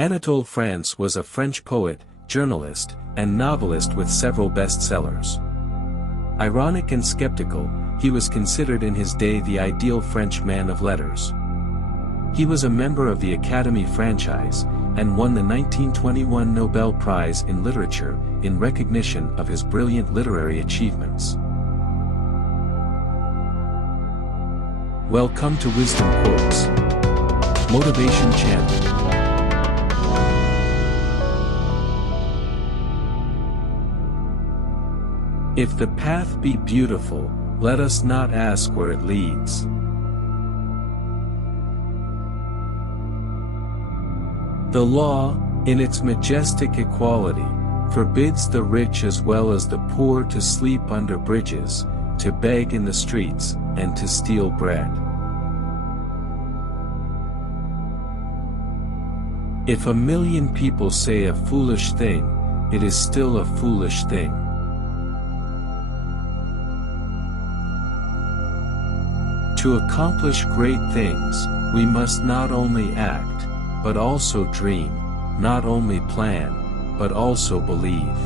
Anatole France was a French poet, journalist, and novelist with several bestsellers. Ironic and skeptical, he was considered in his day the ideal French man of letters. He was a member of the Academy franchise, and won the 1921 Nobel Prize in Literature, in recognition of his brilliant literary achievements. Welcome to Wisdom Quotes. Motivation Channel. If the path be beautiful, let us not ask where it leads. The law, in its majestic equality, forbids the rich as well as the poor to sleep under bridges, to beg in the streets, and to steal bread. If a million people say a foolish thing, it is still a foolish thing. To accomplish great things, we must not only act, but also dream, not only plan, but also believe.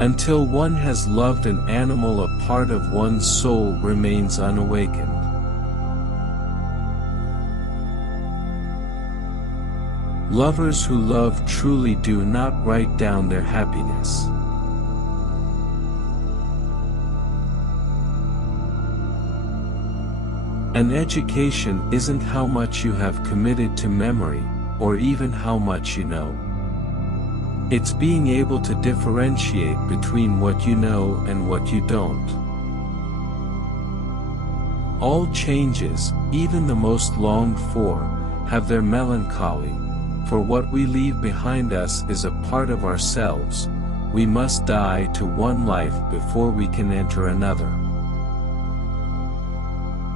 Until one has loved an animal, a part of one's soul remains unawakened. Lovers who love truly do not write down their happiness. An education isn't how much you have committed to memory, or even how much you know. It's being able to differentiate between what you know and what you don't. All changes, even the most longed for, have their melancholy, for what we leave behind us is a part of ourselves. We must die to one life before we can enter another.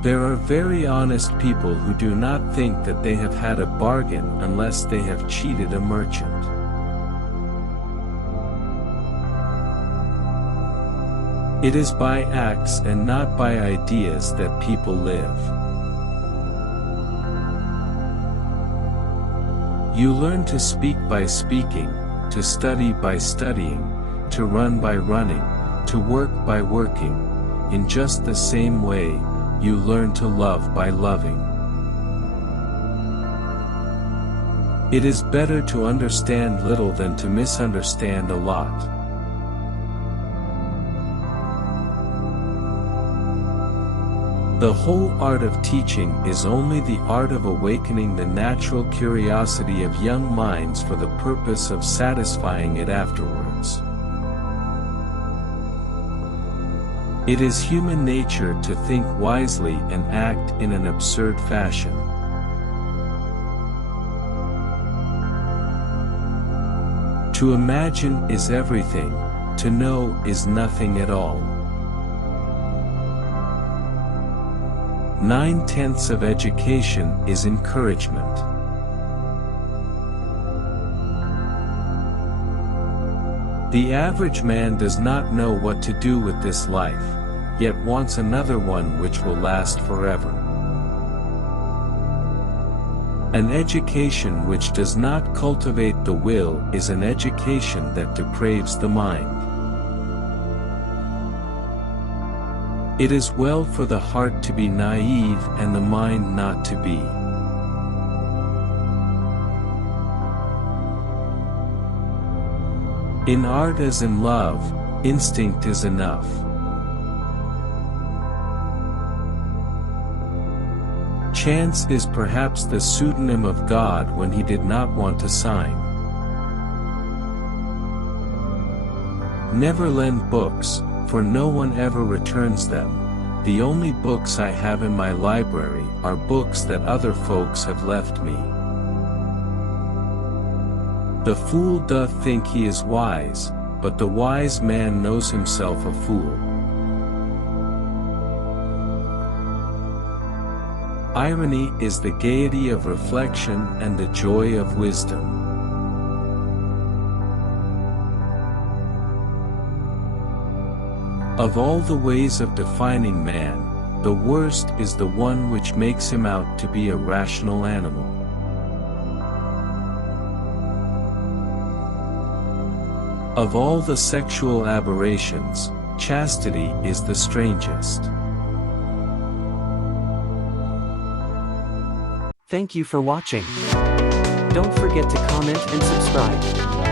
There are very honest people who do not think that they have had a bargain unless they have cheated a merchant. It is by acts and not by ideas that people live. You learn to speak by speaking, to study by studying, to run by running, to work by working. In just the same way, you learn to love by loving. It is better to understand little than to misunderstand a lot. The whole art of teaching is only the art of awakening the natural curiosity of young minds for the purpose of satisfying it afterwards. It is human nature to think wisely and act in an absurd fashion. To imagine is everything, to know is nothing at all. 9/10 of education is encouragement. The average man does not know what to do with this life, yet wants another one which will last forever. An education which does not cultivate the will is an education that depraves the mind. It is well for the heart to be naive and the mind not to be. In art as in love, instinct is enough. Chance is perhaps the pseudonym of God when he did not want to sign. Never lend books, for no one ever returns them. The only books I have in my library are books that other folks have left me. The fool doth think he is wise, but the wise man knows himself a fool. Irony is the gaiety of reflection and the joy of wisdom. Of all the ways of defining man, the worst is the one which makes him out to be a rational animal. Of all the sexual aberrations, chastity is the strangest. Thank you for watching. Don't forget to comment and subscribe.